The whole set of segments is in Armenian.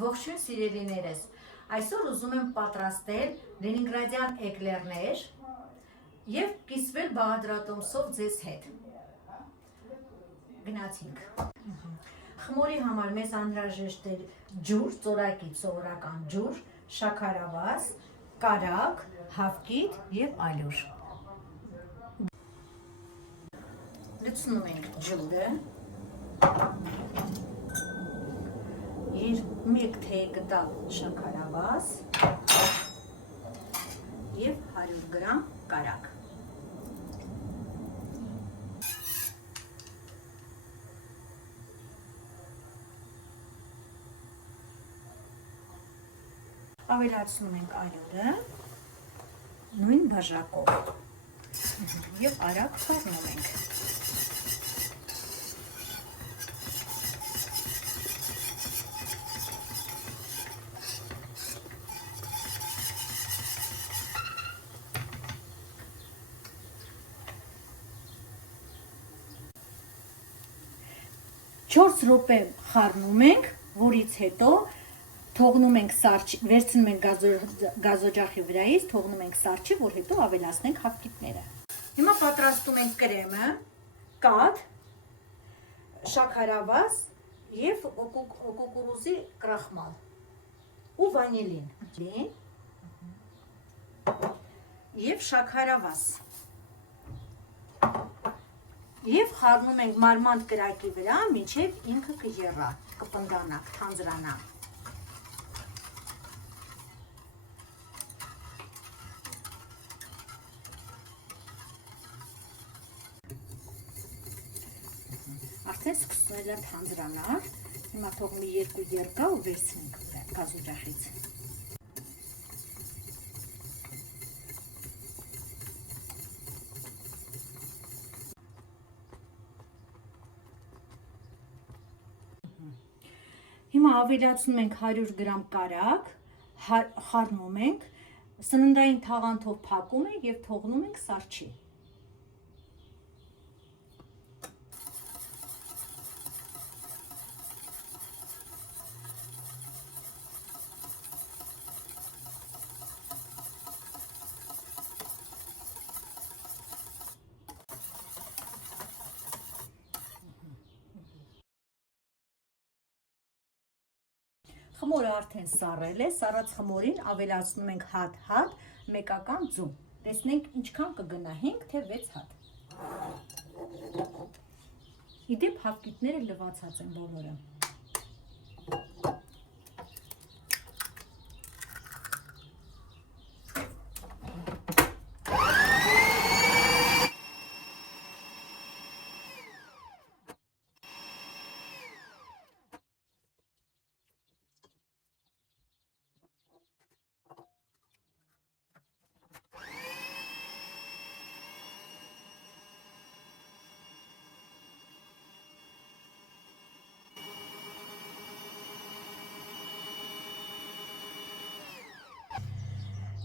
Ողջույն սիրելիներս, այսօր ուզում եմ պատրաստել լենինգրադյան էկլերներ և կիսվել բաղադրատոմսով ձեզ հետ։ Գնացինք։ Խմորի համար մեզ անհրաժեշտ էր ջուր, ծորակից սովորական ջուր, շաքարավազ, կարագ, հավկիթ և ալյուր։ Լցնում ենք ջուրը, մեկ թեյ կտավ շաքարավազ և 100 գրամ կարագ։ Ավելացնում ենք ալյուրը նույն բաժակով և արագ խառնում ենք։ Չորս րոպե խառնում ենք, որից հետո թողնում ենք սառչի, վերցնում ենք գազօջախի վրայից, թողնում ենք սառչի, որ հետո ավելացնենք հավկիթները։ Հիմա պատրաստում ենք կրեմը, կաթ, շաքարավազ և կուկուրուզի կրախմալ ու վանիլին և շաքարավազ և խառնում ենք մարմանդ կրակի վրա, մինչև ինքը կեռա, կպնդանա, կթանձրանա։ Արդեն սկսել է թանձրանալ, հիմա թող մի երկու երկա ու վերցնենք գազօջախից։ Հիմա ավելացնում ենք 100 գրամ կարագ, խառնում ենք, սննդային թաղանթով փակում ենք և թողնում ենք սառչի։ Խմորը արդեն սառել է, սառած խմորին ավելացնում ենք հատ, մեկական ձու։ Տեսնենք ինչքան կգնա, 5 թե 6 հատ։ Իդեպ հավկիթները լվացած են բոլորը։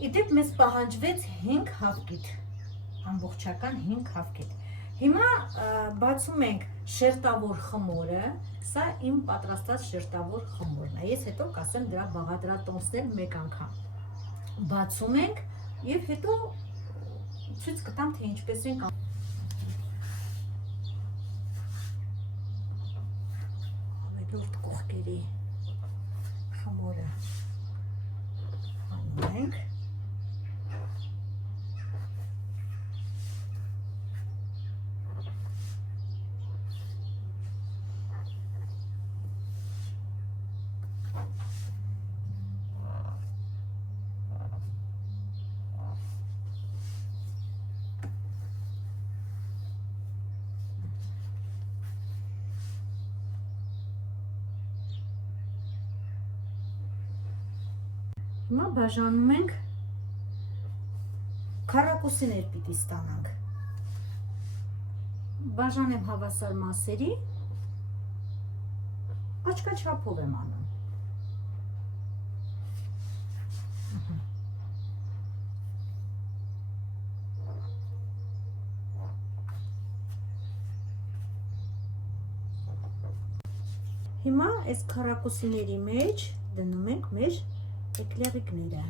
Իդեպ մեզ պահանջվեց 5 հավկիթ, ամբողջական 5 հավկիթ։ Հիմա բացում ենք շերտավոր խմորը, սա իմ պատրաստած շերտավոր խմորն է, ես հետո կասեմ դրա բաղադրատոմսներ մեկ անգամ։ Բացում ենք և հետո ցույց կտամ, թե ինչպես ենք ավելորդ կողքերի խմորը անում ենք։ Հիմա բաժանում ենք, քառակուսիներ պիտի ստանանք։ Բաժանեմ հավասար մասերի, աչքաչափով եմ անում։ Հիմա այս քառակուսիների մեջ դնում ենք մեր էկլերիկները։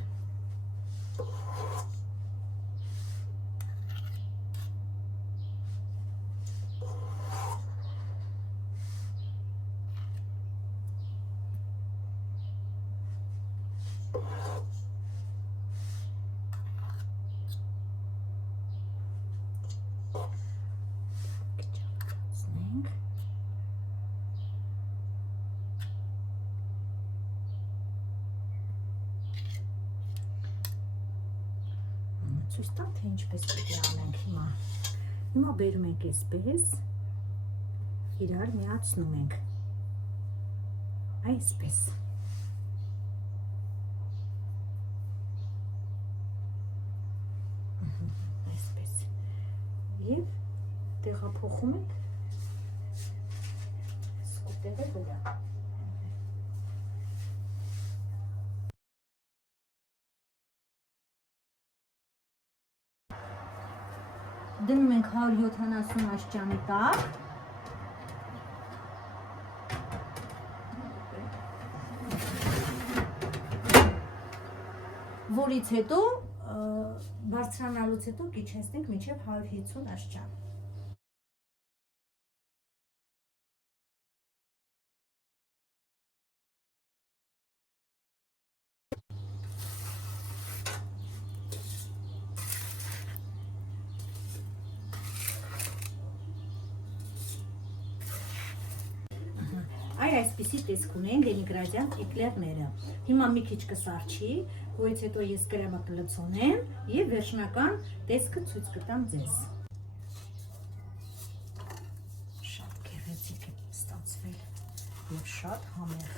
Ցույց տամ, թե ինչպես պետք է անենք հիմա։ Հիմա բերում ենք այսպես, իրար միացնում ենք։ Այսպես։ Այսպես։ Եվ տեղափոխում ենք սկուտերի վրա։ Դնում ենք 170 աստիճանի տակ, որից հետո բարձրանալուց հետո կիչեցնենք մինչև 150 աստիճան։ Այսպիսի տեսք ունեն դեմիգրադյան էկլերները։ Հիմա մի քիչ կսարչի, որից հետո ես կրեմը կլցոնեմ և վերջնական տեսքը ցույց կտամ ձեզ։ Շատ գեղեցիկ է ստացվել և շատ համեղ,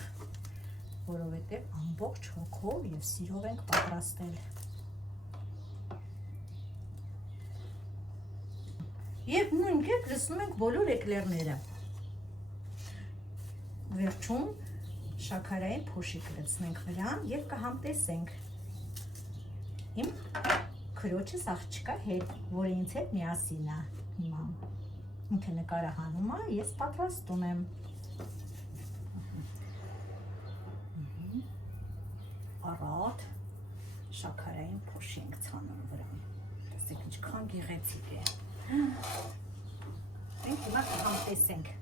որովհետև ամբողջ հոգով և սիրով ենք պատրաստել։ Եվ նույն կերպ լցնում ենք բոլոր էկլերները։ Վերջում շաքարային փոշի կլցնենք վրան և կհամտեսենք իմ քրոջս աղջկա հետ, որը ինձ հետ միասին է հիմա։ Ինքը նկարը հանում է, ես պատրաստում եմ։ Առատ շաքարային փոշի ենք ցանում վրան։ Տեսեք ինչքան գեղեցիկ է։ Մենք հիմա կհամտեսենք։